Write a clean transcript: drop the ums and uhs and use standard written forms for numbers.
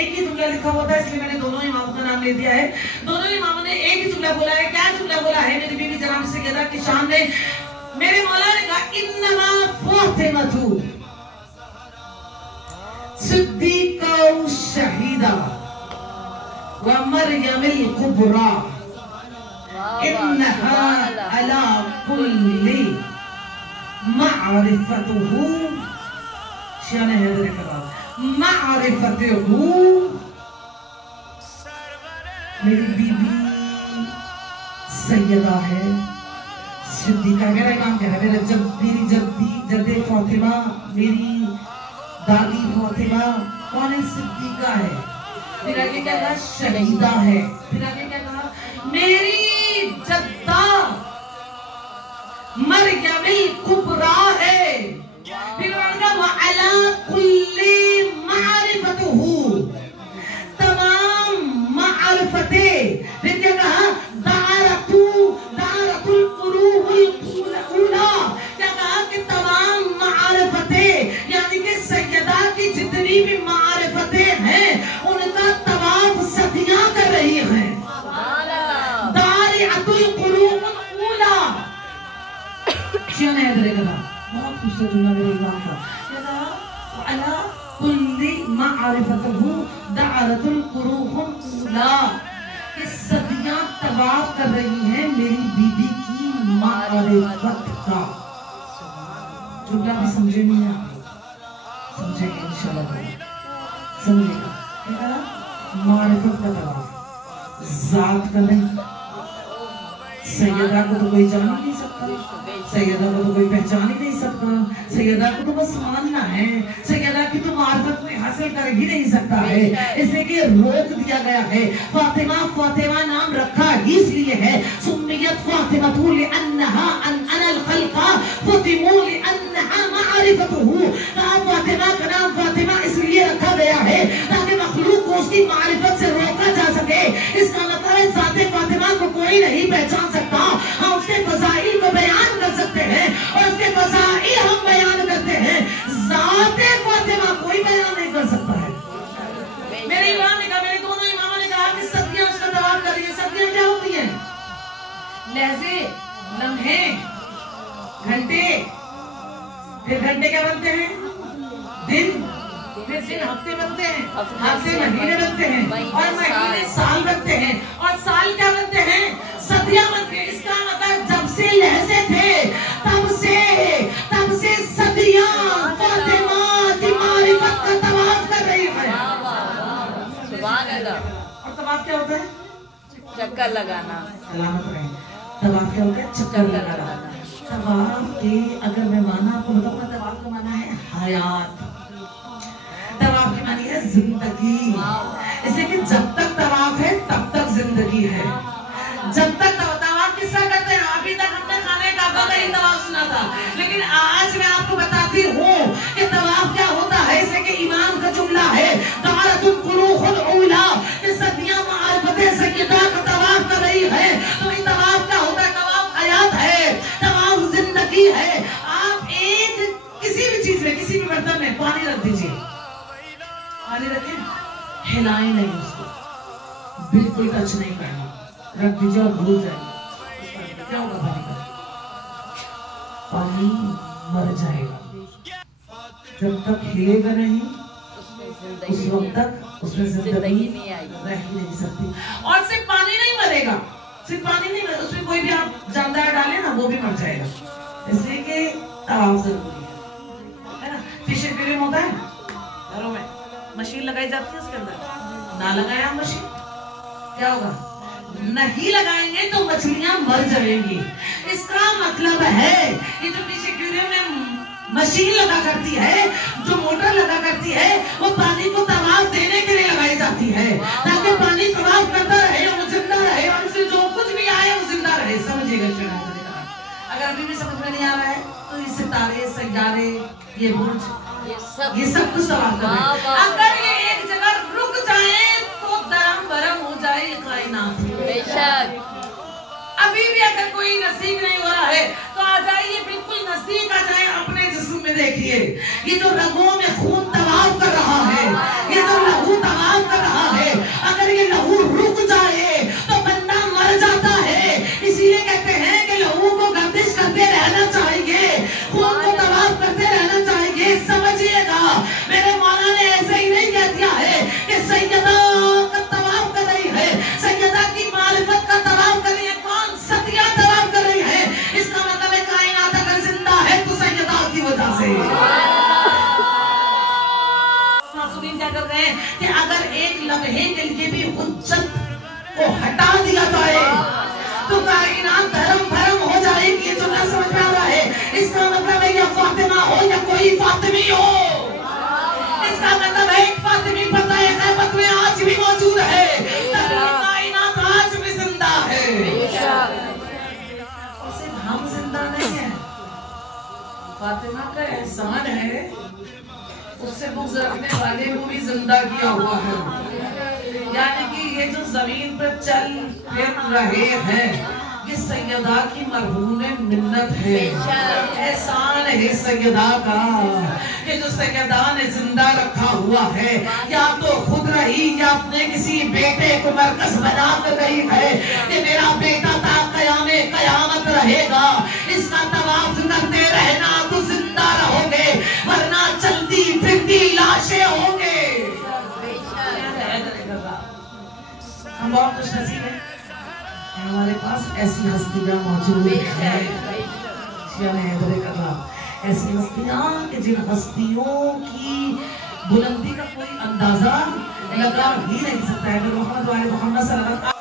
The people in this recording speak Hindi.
एक ही जुमला लिखा हुआ था, इसलिए मैंने दोनों इमामों का नाम ले दिया है। दोनों इमामों ने एक ही जुमला बोला है। क्या जुमला बोला है? मेरी बीवी जनाब सैयदा की शान ने, मेरे मौला ने कहा इन्नमा फातिमतु सिद्दीका शहीदा व मरियमिल कुबरा इन्नहा अला कुल्ली मारिफतुहु शान हैदर कलाम मारिफतुहु। मेरी बीबी सैयदा है, सिद्दीका। मेरा नाम क्या है? मेरी जद्दे फातिमा, मेरी दादी फातिमा कौन है? सिद्दीका है। फिर आगे क्या कहा? शहीदा है। फिर आगे क्या कहा? मेरी जद्दा मरियमिल कुबरा है। फिर उनका व अला कुल्ली मारिफतुहु, तमाम मारिफते। फिर क्या कहा? दारतुल उरूहुल ऊला। क्या कहा कि तमाम मारिफते, यानी कि सैयदा की जितनी भी मारिफते हैं उनका तवाफ सदियां कर रही हैं। दारतुल उरूहुल ऊला। बहुत खूबसूरत जुमला मेरे इमाम का। क्या कहा? अला कुल्ली मारिफतुहु दारतुल उरूहुल ऊला, कि सदियां तवाफ कर रही हैं मेरी बीबी की मारिफत का। जुमला भी समझे नहीं आप? समझेंगे इंशाल्लाह, समझेगा। मारिफत का तवाफ, जात का नहीं। सैयदा को तो कोई जान ही नहीं सकता, सैयदा को तो कोई पहचान ही नहीं सकता, सैयदा को तो बस मानना है, सैयदा की तो मार्फत में हासिल कर ही नहीं सकता है। इसलिए कि रोक दिया गया है। फातिमा, फातिमा नाम रखा इसलिए है, सुम्मियत फातिमतु लिअन्नहा अनल खल्का फतिमु लिअन्नहा मारिफतुहु। फातिमा का नाम फातिमा इसलिए रखा गया है ताकि मखलूक को उसकी मारिफत से रोका जा सके। इसका मतलब है ज़ाते फातिमा को कोई नहीं पहचान सकता। हम उसके फज़ाइल को बयान कर सकते हैं और उसके फज़ाइल हम बयान करते हैं, ज़ाते फातिमा कोई बयान नहीं कर सकता है। मेरे इमाम ने कहा, मेरे दोनों इमामों ने कहा कि सदियां उसका तवाफ कर रही है। सदियां क्या होती हैं? लहजे, लम्हे, घंटे। फिर घंटे क्या बनते हैं? दिन। फिर दिन हफ्ते बनते हैं, हफ्ते महीने बनते हैं, और महीने साल बनते हैं, और साल क्या बनते हैं? सदियां बनते हैं। इसका मतलब जब से लहजे थे तब से सदियां फातिमा की मारिफत का तवाफ कर रही है। सुभान अल्लाह। और तवाफ क्या होता है? चक्कर लगाना। सलामत रहे। तवाफ क्या होता है? चक्कर लगाना। तवाफ के अगर मैं माना आपको बताऊंगा, तवाफ का माना है हयात, तवाफ की मानी है जिंदगी। इसलिए कि जब तक तवाफ है तब तक जिंदगी है। जब तक तवाफ किसका करते हैं? अभी तक हमने खाने काबा का ही तवाफ सुना था, लेकिन आज मैं आपको बताती हूँ कि तवाफ क्या होता है। इसलिए कि इमाम का जुमला है दारतुल उरूहुल ऊला, कि सदियां मारिफतें सैयदा का तवाफ कर रही है। तो ये तवाफ क्या होता है? तवाफ हयात है, तवाफ जिंदगी है। आप एक किसी भी चीज में, किसी भी बर्तन में पानी रख दीजिए, पानी रखें, हिलाएं नहीं उसको, बिल्कुल टच नहीं करना, रख दीजिए और भूल जाइए। क्या होगा? पानी का पानी मर जाएगा। जब तक हिलेगा नहीं उस वक्त तक उसमें जिंदगी रह ही नहीं सकती। और सिर्फ पानी नहीं मरेगा, सिर्फ पानी नहीं, उसमें कोई भी आप जानदार डाले ना वो भी मर जाएगा। इसलिए कि तवाफ जरूरी है ना। फिश एक्वेरियम होता है घरों में, मशीन लगाई जाती है उसके अंदर, ना लगाया मशीन क्या होगा? नहीं लगाएंगे तो मछलियां मर जाएंगी। इसका मतलब है ये जो फिश एक्वेरियम में मशीन लगा करती है, जो मोटर लगा करती है, वो पानी को तवाफ देने के लिए लगाई जाती है, ताकि पानी तवाफ करता रहे और जिंदा रहे, और उससे जो कुछ भी आए वो जिंदा रहे। समझिएगा। अगर अभी भी समझ में नहीं आ रहा है तो ये सितारे, सैयारे, ये बुर्ज, ये सब कुछ तवाफ करें। अगर ये एक जगह रुक जाए तो दरम बरम हो जाए कायनात। बेशक अभी भी अगर कोई नजदीक नहीं हो रहा है तो आ जाइए, बिल्कुल नजदीक आ जाए, अपने जिस्म में देखिए ये जो रगों में खून तवाफ कर रहा है, ये जो लहू तवाफ कर मासूमीन क्या कर रहे हैं कि अगर एक लम्हे के लिए भी हुज्जत को हटा दिया जाए तो कायनात धर्म भरम हो जाएगी। जो ना समझ में आ रहा है, इसका मतलब है या फातिमा हो या कोई फातिमी हो, इसका मतलब है एक फातिमी पता है ग़ैबत में आज भी मौजूद है, कायनात आज भी जिंदा है। और सिर्फ हम जिंदा नहीं है, फातिमा का एहसान है उससे बुग़्ज़ रखने वाले को भी जिंदा किया हुआ है। यानी कि ये जो जमीन पर चल फिर रहे हैं, ये सैयदा की मरहूम मिन्नत है, एहसान है सैयदा का कि जो सैयदा ने जिंदा रखा हुआ है। या तो खुद रही या अपने किसी बेटे को मरकज बना कर रही है कि मेरा बेटा ता क़यामे क़यामत रहेगा, इसका तवाफ करते रहना तो जिंदा रहोगे, वरना चलती फिरती लाशें होंगे। हम बहुत खुशनसीब हैं, हमारे पास ऐसी हस्तियां मौजूद हैं, ऐसी हस्तियां कि जिन हस्तियों की बुलंदी का कोई अंदाजा लगा ही नहीं सकता है। मोहम्मद सल्लल्लाहु अलैहि वसल्लम